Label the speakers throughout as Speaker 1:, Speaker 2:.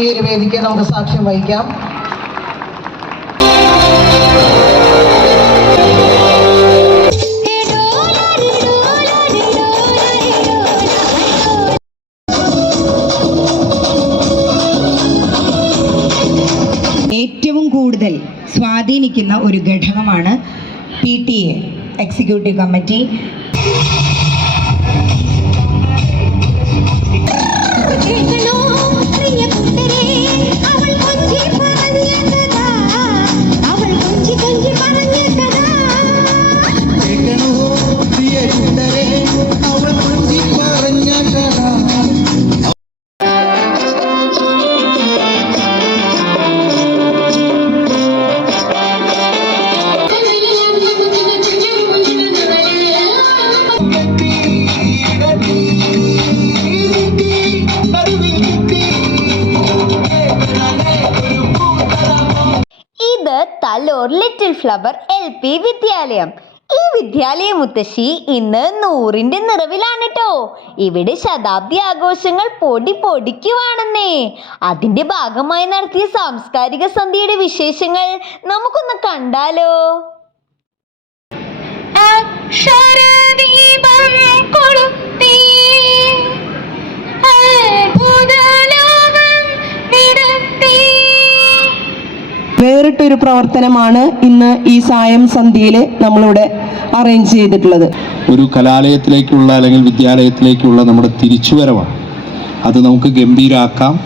Speaker 1: ഈ ഒരു വേദിക്ക് നമുക്ക് സാക്ഷ്യം വഹിക്കാം.
Speaker 2: ഒരു ഘടകമാണ് P T A executive committee
Speaker 3: ഇത് Thalore little flower L P വിദ്യാലയം. ഈ വിദ്യാലയ മുത്തശ്ശി ഇന്ന് നൂറിന്റെ നിറവിലാണ് ട്ടോ. ഇവിടെ ശതാബ്ദി ആഘോഷങ്ങൾ പൊടി പൊടിക്കുവാണെന്നേ. അതിന്റെ ഭാഗമായി നടത്തിയ സാംസ്കാരിക സന്ധ്യയുടെ വിശേഷങ്ങൾ നമുക്കൊന്ന് കണ്ടാലോ.
Speaker 4: അക്ഷരം
Speaker 1: വേറിട്ടൊരു പ്രവർത്തനമാണ് ഇന്ന് ഈ സായം സന്ധ്യയിൽ നമ്മളിവിടെ അറേഞ്ച് ചെയ്തിട്ടുള്ളത്.
Speaker 5: ഒരു കലാലയത്തിലേക്കുള്ള അല്ലെങ്കിൽ വിദ്യാലയത്തിലേക്കുള്ള നമ്മുടെ തിരിച്ചുവരവാണ്. അത് നമുക്ക് ഗംഭീരാക്കാം.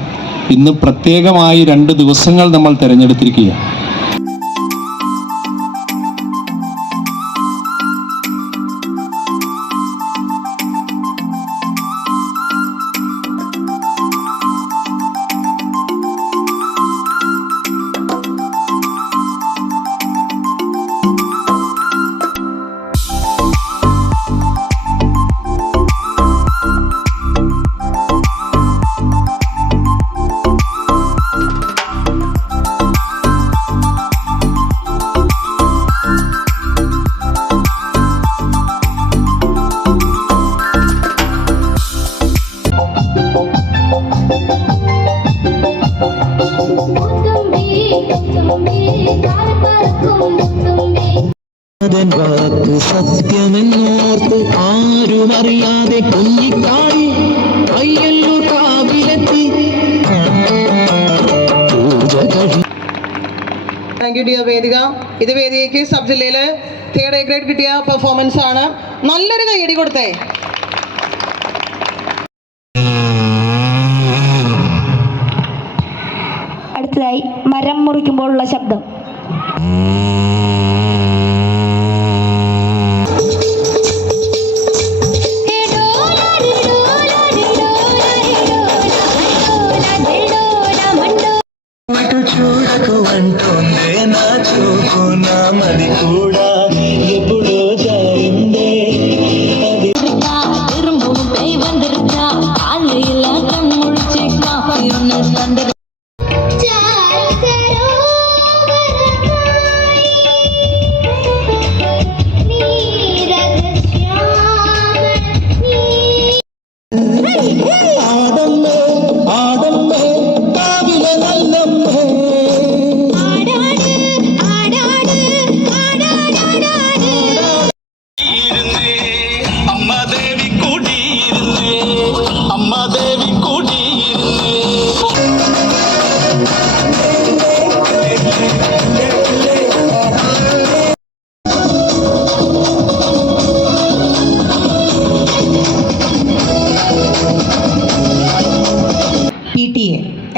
Speaker 5: ഇന്ന് പ്രത്യേകമായി രണ്ട് ദിവസങ്ങൾ നമ്മൾ തിരഞ്ഞെടുത്തിരിക്കുകയാണ്.
Speaker 6: സത്യമെന്നോർത്ത് ആരുമറിയാതെ കുഞ്ഞിക്കാടി കയ്യല്ലു കാവിലെത്തി.
Speaker 1: താങ്ക് യു ഡിയർ വേദിക ഇത് വേദികയ്ക്ക് സബ് ജില്ലയിൽ തേർഡ് എ ഗ്രേഡ് കിട്ടിയ പെർഫോമൻസ് ആണ്. നല്ലൊരു കൈയടി കൊടുത്തേ.
Speaker 3: മരം ശബ്ദം.
Speaker 6: ദേവി അമ്മ ദേവി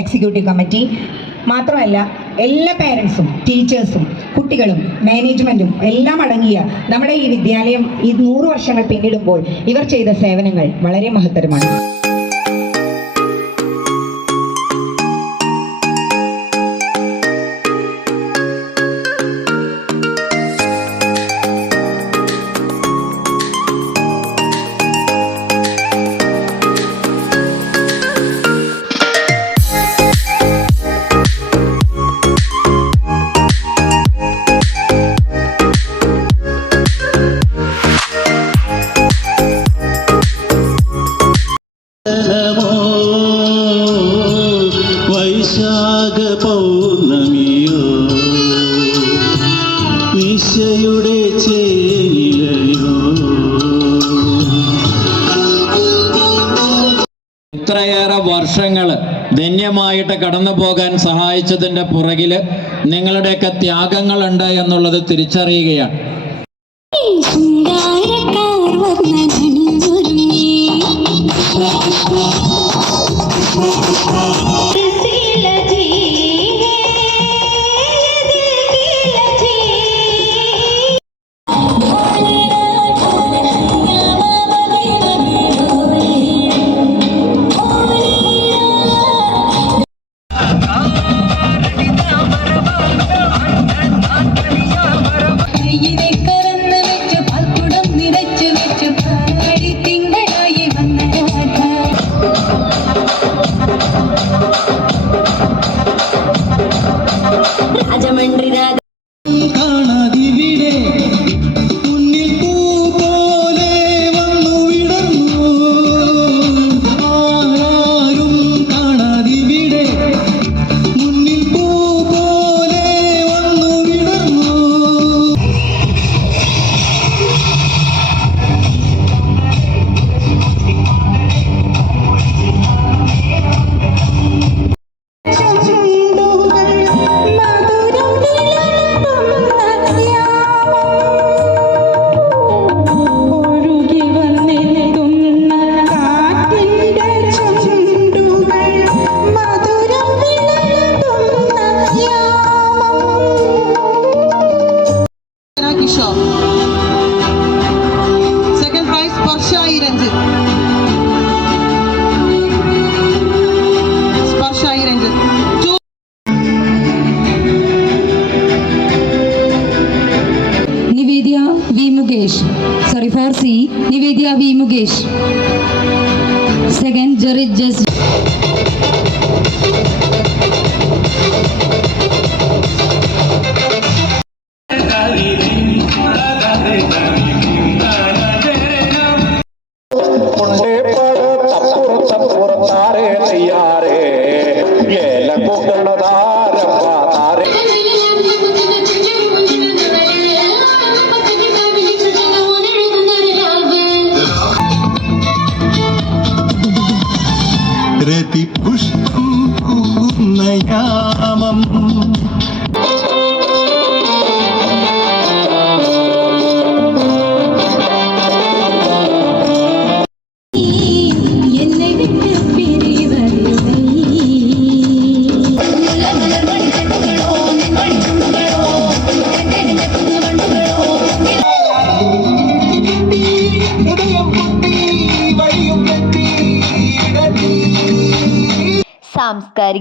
Speaker 2: എക്സിക്യൂട്ടീവ് കമ്മിറ്റി മാത്രമല്ല എല്ലാ പേരൻസും ടീച്ചേഴ്സും കുട്ടികളും മാനേജ്മെന്റും എല്ലാം അടങ്ങിയ നമ്മുടെ ഈ വിദ്യാലയം ഈ നൂറ് വർഷങ്ങൾ പിന്നിടുമ്പോൾ ഇവർ ചെയ്ത സേവനങ്ങൾ വളരെ മഹത്തരമാണ്.
Speaker 7: വൈശാഖ പൗർണമിയോ ഈശയുടെ ഇത്രയേറെ വർഷങ്ങൾ ധന്യമായിട്ട് കടന്നു പോകാൻ സഹായിച്ചതിന്റെ പുറകിൽ നിങ്ങളുടെയൊക്കെ ത്യാഗങ്ങളുണ്ട് എന്നുള്ളത് തിരിച്ചറിയുകയാണ്.
Speaker 4: Second
Speaker 6: jury just. ప్రతి పుష్పం పూర్ణయామం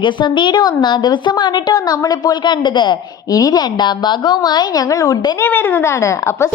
Speaker 3: സാംസ്കാരിക സന്ധ്യയുടെ ഒന്നാം ദിവസമാണ് കേട്ടോ നമ്മളിപ്പോൾ കണ്ടത് ഇനി രണ്ടാം ഭാഗവുമായി ഞങ്ങൾ ഉടനെ വരുന്നതാണ്.
Speaker 4: അപ്പാ